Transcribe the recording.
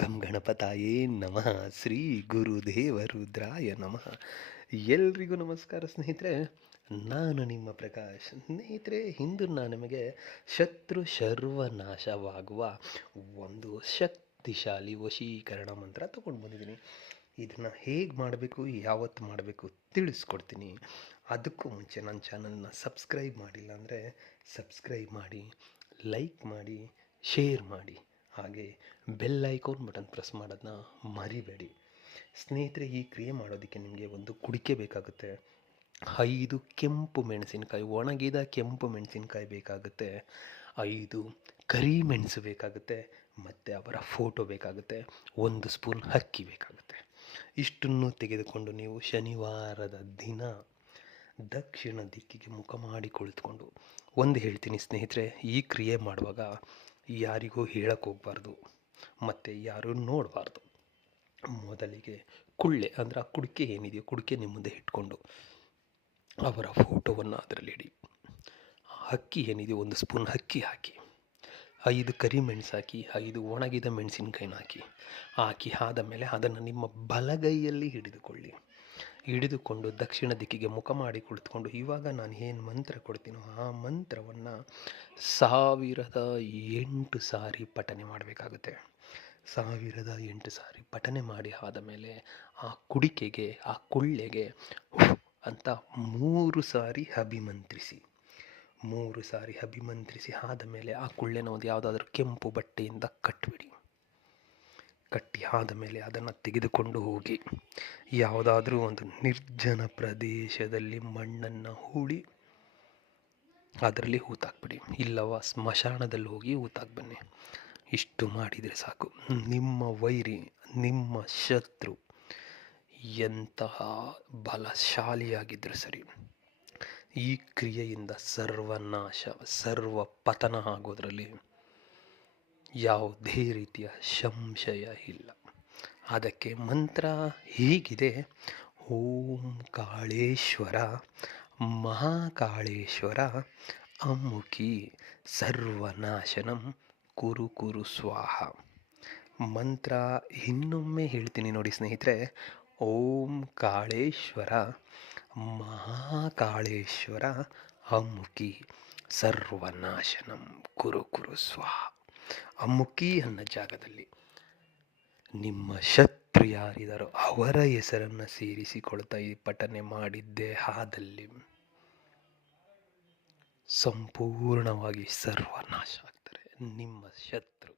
ಗಂ ಗಣಪತಾಯೇ ನಮಃ. ಶ್ರೀ ಗುರುದೇವ ರುದ್ರಾಯ ನಮಃ. ಎಲ್ರಿಗೂ ನಮಸ್ಕಾರ ಸ್ನೇಹಿತರೆ. ನಾನು ನಿಮ್ಮ ಪ್ರಕಾಶ್. ಸ್ನೇಹಿತರೆ, ಇಂದು ನಾನು ನಿಮಗೆ ಶತ್ರು ಸರ್ವನಾಶವಾಗುವ ಒಂದು ಶಕ್ತಿಶಾಲಿ ವಶೀಕರಣ ಮಂತ್ರ ತಗೊಂಡು ಬಂದಿದ್ದೀನಿ. ಇದನ್ನು ಹೇಗೆ ಮಾಡಬೇಕು, ಯಾವತ್ತು ಮಾಡಬೇಕು ತಿಳಿಸ್ಕೊಡ್ತೀನಿ. ಅದಕ್ಕೂ ಮುಂಚೆ ನನ್ನ ಚಾನಲ್ನ ಸಬ್ಸ್ಕ್ರೈಬ್ ಮಾಡಿಲ್ಲ ಅಂದರೆ ಸಬ್ಸ್ಕ್ರೈಬ್ ಮಾಡಿ, ಲೈಕ್ ಮಾಡಿ, ಶೇರ್ ಮಾಡಿ, ಹಾಗೆ ಬೆಲ್ ಐಕಾನ್ ಬಟನ್ ಪ್ರೆಸ್ ಮಾಡೋದನ್ನ ಮರಿಬೇಡಿ. ಸ್ನೇಹಿತರೆ, ಈ ಕ್ರಿಯೆ ಮಾಡೋದಕ್ಕೆ ನಿಮಗೆ ಒಂದು ಕುಡಿಕೆ ಬೇಕಾಗುತ್ತೆ, 5 ಕೆಂಪು ಮೆಣಸಿನಕಾಯಿ, ಒಣಗಿದ ಕೆಂಪು ಮೆಣಸಿನಕಾಯಿ ಬೇಕಾಗುತ್ತೆ, 5 ಕರಿಮೆಣಸು ಬೇಕಾಗುತ್ತೆ, ಮತ್ತು ಅವರ ಫೋಟೋ ಬೇಕಾಗುತ್ತೆ, 1 ಸ್ಪೂನ್ ಅಕ್ಕಿ ಬೇಕಾಗುತ್ತೆ. ಇಷ್ಟನ್ನು ತೆಗೆದುಕೊಂಡು ನೀವು ಶನಿವಾರದ ದಿನ ದಕ್ಷಿಣ ದಿಕ್ಕಿಗೆ ಮುಖ ಮಾಡಿ ಕುಳಿತುಕೊಂಡು ಒಂದು ಹೇಳ್ತೀನಿ ಸ್ನೇಹಿತರೆ, ಈ ಕ್ರಿಯೆ ಮಾಡುವಾಗ ಯಾರಿಗೂ ಹೇಳಕ್ಕೆ ಹೋಗಬಾರ್ದು ಮತ್ತು ಯಾರೂ ನೋಡಬಾರ್ದು. ಮೊದಲಿಗೆ ಕುಳ್ಳೆ ಅಂದರೆ ಆ ಕುಡಿಕೆ ಏನಿದೆಯೋ ಕುಡಿಕೆ ನಿಮ್ಮ ಮುಂದೆ ಇಟ್ಕೊಂಡು ಅವರ ಫೋಟೋವನ್ನು ಅದರಲ್ಲಿ ಇಡಿ. ಅಕ್ಕಿ ಏನಿದೆಯೋ 1 ಸ್ಪೂನ್ ಅಕ್ಕಿ ಹಾಕಿ, 5 ಕರಿಮೆಣಸು ಹಾಕಿ, 5 ಒಣಗಿದ ಮೆಣಸಿನಕಾಯಿನ ಹಾಕಿ ಆದ ಮೇಲೆ ಅದನ್ನು ನಿಮ್ಮ ಬಲಗೈಯಲ್ಲಿ ಹಿಡಿದುಕೊಂಡು ದಕ್ಷಿಣ ದಿಕ್ಕಿಗೆ ಮುಖ ಮಾಡಿ ಕುಳಿತುಕೊಂಡು ಇವಾಗ ನಾನು ಏನು ಮಂತ್ರ ಕೊಡ್ತೀನೋ ಆ ಮಂತ್ರವನ್ನು 1008 ಸಾರಿ ಪಠನೆ ಮಾಡಬೇಕಾಗುತ್ತೆ. 1008 ಸಾರಿ ಪಠನೆ ಮಾಡಿ ಆದ ಮೇಲೆ ಆ ಕುಡಿಕೆಗೆ, ಆ ಕುಳ್ಳೆಗೆ ಅಂತ 3 ಸಾರಿ ಅಭಿಮಂತ್ರಿಸಿ. 3 ಸಾರಿ ಅಭಿಮಂತ್ರಿಸಿ ಆದ ಮೇಲೆ ಆ ಕುಳ್ಳೆನ ಒಂದು ಯಾವುದಾದ್ರೂ ಕೆಂಪು ಬಟ್ಟೆಯಿಂದ ಕಟ್ಟಿಬಿಡಿ. ಕಟ್ಟಿ ಆದ ಮೇಲೆ ಅದನ್ನು ತೆಗೆದುಕೊಂಡು ಹೋಗಿ ಯಾವುದಾದ್ರೂ ಒಂದು ನಿರ್ಜನ ಪ್ರದೇಶದಲ್ಲಿ ಮಣ್ಣನ್ನು ಹೂಳಿ ಅದರಲ್ಲಿ ಹೂತಾಕ್ಬಿಡಿ, ಇಲ್ಲವ ಸ್ಮಶಾನದಲ್ಲಿ ಹೋಗಿ ಹೂತಾಕ್ ಬನ್ನಿ. ಇಷ್ಟು ಮಾಡಿದರೆ ಸಾಕು. ನಿಮ್ಮ ವೈರಿ, ನಿಮ್ಮ ಶತ್ರು ಎಂತಹ ಬಲಶಾಲಿಯಾಗಿದ್ದರೂ ಸರಿ, ಈ ಕ್ರಿಯೆಯಿಂದ ಸರ್ವನಾಶ, ಸರ್ವ ಪತನ ಆಗೋದರಲ್ಲಿ ಯಾವುದೇ ರೀತಿಯ ಸಂಶಯ ಇಲ್ಲ. ಅದಕ್ಕೆ ಮಂತ್ರ ಹೀಗಿದೆ: ಓಂ ಕಾಳೇಶ್ವರ ಮಹಾಕಾಳೇಶ್ವರ ಅಮ್ಮುಖಿ ಸರ್ವನಾಶನಂ ಕುರು ಕುರು ಸ್ವಾಹ. ಮಂತ್ರ ಇನ್ನೊಮ್ಮೆ ಹೇಳ್ತೀನಿ ನೋಡಿ ಸ್ನೇಹಿತರೆ. ಓಂ ಕಾಳೇಶ್ವರ ಮಹಾಕಾಳೇಶ್ವರ ಅಮ್ಮುಖಿ ಸರ್ವನಾಶನಂ ಕುರು ಕುರು ಸ್ವಾಹ. ಅಮ್ಮುಖಿ ಅನ್ನೋ ಜಾಗದಲ್ಲಿ ನಿಮ್ಮ ಶತ್ರು ಯಾರಿದ್ದಾರೋ ಅವರ ಹೆಸರನ್ನು ಸೇರಿಸಿಕೊಳ್ತಾ ಈ ಪಠನೆ ಮಾಡಿದ್ದೇ ಆದಲ್ಲಿ ಸಂಪೂರ್ಣವಾಗಿ ಸರ್ವನಾಶ ಆಗ್ತಾರೆ ನಿಮ್ಮ ಶತ್ರು.